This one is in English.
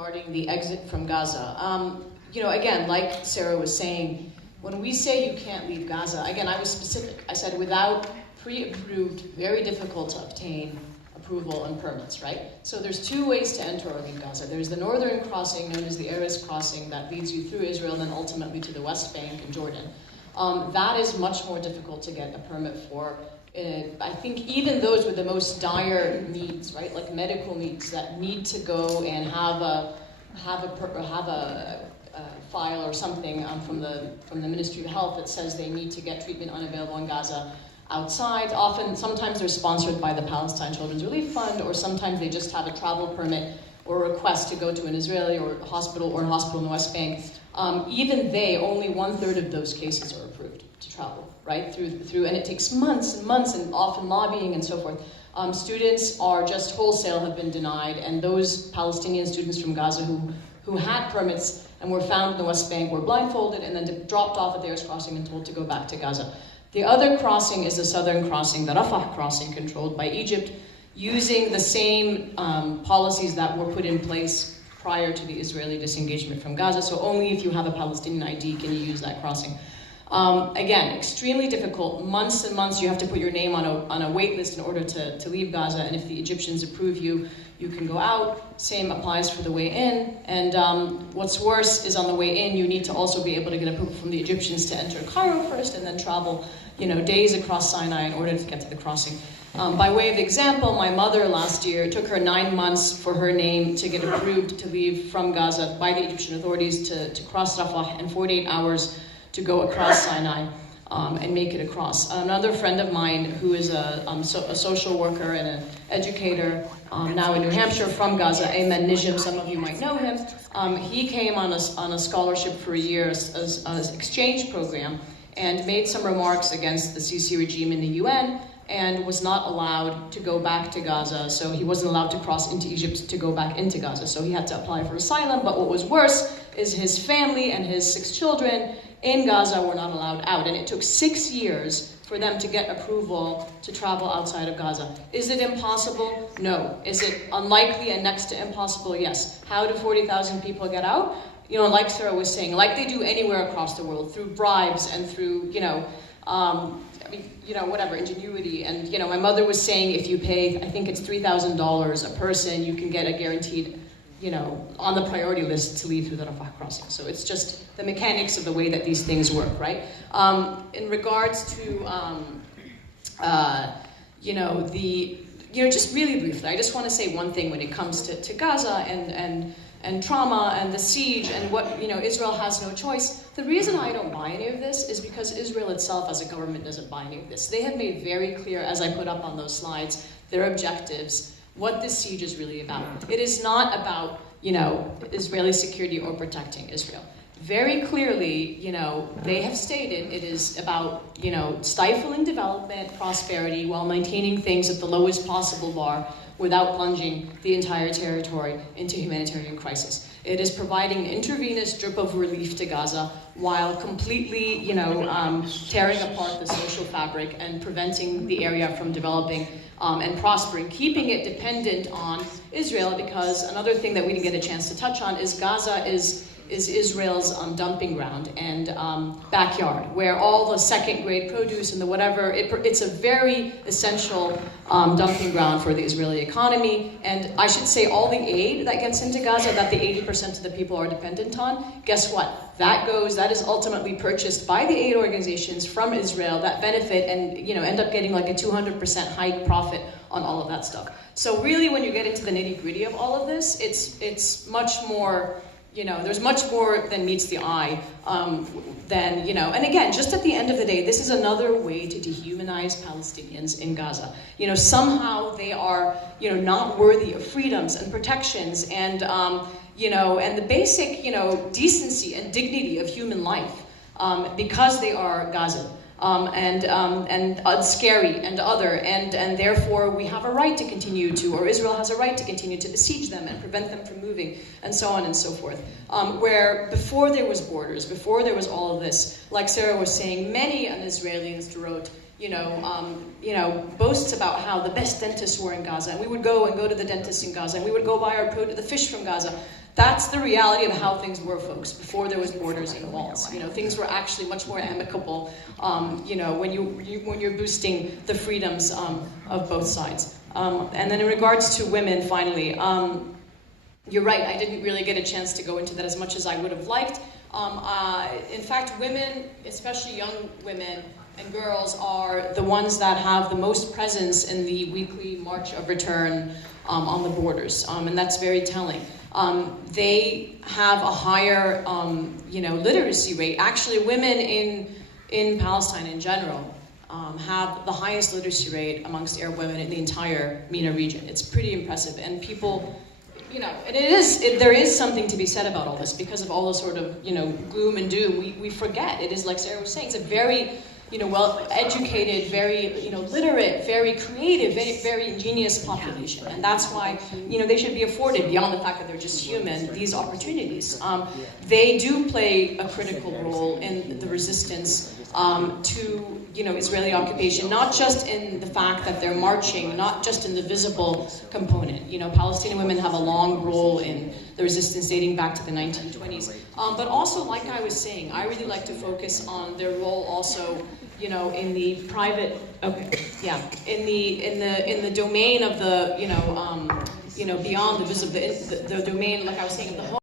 regarding the exit from Gaza. Again, like Sarah was saying, when we say you can't leave Gaza, again, I was specific. I said without pre-approved, very difficult to obtain approval and permits, right? So there's two ways to enter or leave Gaza. There's the northern crossing, known as the Erez crossing, that leads you through Israel and then ultimately to the West Bank and Jordan. That is much more difficult to get a permit for. I think even those with the most dire needs, right, like medical needs that need to go and have a file or something from the Ministry of Health that says they need to get treatment unavailable in Gaza outside. Sometimes they're sponsored by the Palestine Children's Relief Fund, or sometimes they just have a travel permit or a request to go to an Israeli or a hospital in the West Bank. Even only 1/3 of those cases are approved to travel, right? Through, and it takes months and months and often lobbying and so forth. Students are just wholesale have been denied, and those Palestinian students from Gaza who had permits and were found in the West Bank were blindfolded and then dropped off at the Erez crossing and told to go back to Gaza. The other crossing is the southern crossing, the Rafah crossing, controlled by Egypt, using the same policies that were put in place prior to the Israeli disengagement from Gaza. So only if you have a Palestinian ID can you use that crossing. Again, extremely difficult. Months and months you have to put your name on a wait list in order to leave Gaza, and if the Egyptians approve you, you can go out. Same applies for the way in. And what's worse is on the way in, you need to also be able to get approval from the Egyptians to enter Cairo first and then travel days across Sinai in order to get to the crossing. By way of example, my mother last year, it took her 9 months for her name to get approved to leave from Gaza by the Egyptian authorities to cross Rafah, and 48 hours to go across Sinai and make it across. Another friend of mine who is a social worker and an educator now in New Hampshire from Gaza, Ayman Nijim, some of you might know him, he came on a scholarship for a year as an exchange program and made some remarks against the Sisi regime in the UN and was not allowed to go back to Gaza, so he wasn't allowed to cross into Egypt to go back into Gaza, so he had to apply for asylum. But what was worse is his family and his 6 children in Gaza were not allowed out, and it took 6 years for them to get approval to travel outside of Gaza. Is it impossible? No. Is it unlikely and next to impossible? Yes. How do 40,000 people get out? Like Sarah was saying, like they do anywhere across the world, through bribes and through, whatever, ingenuity. And, my mother was saying if you pay, I think it's $3,000 a person, you can get a guaranteed, on the priority list to leave through the Rafah crossing. So it's just the mechanics of the way that these things work, right? In regards to, just really briefly, I just want to say one thing when it comes to Gaza and trauma and the siege and what, Israel has no choice. The reason I don't buy any of this is because Israel itself as a government doesn't buy any of this. They have made very clear, as I put up on those slides, their objectives, what this siege is really about. It is not about, Israeli security or protecting Israel. Very clearly, they have stated it is about, stifling development, prosperity, while maintaining things at the lowest possible bar without plunging the entire territory into humanitarian crisis. It is providing an intravenous drip of relief to Gaza while completely, tearing apart the social fabric and preventing the area from developing and prospering, keeping it dependent on Israel, because another thing that we didn't get a chance to touch on is Gaza is Israel's dumping ground and backyard, where all the second-grade produce and the whatever, it's a very essential dumping ground for the Israeli economy. And I should say all the aid that gets into Gaza, that the 80% of the people are dependent on, guess what? That is ultimately purchased by the aid organizations from Israel that benefit and end up getting like a 200% hike profit on all of that stuff. So really when you get into the nitty-gritty of all of this, it's much more, there's much more than meets the eye and again, just at the end of the day, this is another way to dehumanize Palestinians in Gaza. Somehow they are, not worthy of freedoms and protections and, and the basic, decency and dignity of human life because they are Gaza. And scary and other, and therefore we have a right to continue to, or Israel has a right to continue to besiege them and prevent them from moving, and so on and so forth. Where before there was borders, before there was all of this, like Sarah was saying, many an Israelis wrote, boasts about how the best dentists were in Gaza, and we would go to the dentist in Gaza, and we would go buy the fish from Gaza. that's the reality of how things were, folks, before there was borders and walls. You know, things were actually much more amicable, you know, when you're boosting the freedoms of both sides. And then in regards to women, finally, you're right, I didn't really get a chance to go into that as much as I would have liked. In fact, women, especially young women and girls, are the ones that have the most presence in the weekly March of Return on the borders, and that's very telling. They have a higher, you know, literacy rate. Actually, women in Palestine in general have the highest literacy rate amongst Arab women in the entire MENA region. It's pretty impressive, and people, you know, and there is something to be said about all this because of all the sort of, you know, gloom and doom. We forget. It is, like Sarah was saying, it's a very, you know, well-educated, very, you know, literate, very creative, very ingenious population. And that's why, you know, they should be afforded, beyond the fact that they're just human, these opportunities. They do play a critical role in the resistance to, you know, Israeli occupation, not just in the fact that they're marching, not just in the visible component. You know, Palestinian women have a long role in the resistance dating back to the 1920s. But also, like I was saying, I really like to focus on their role also, you know, in the private, in the domain of the, you know, beyond the visible, the domain, like I was saying, of the home.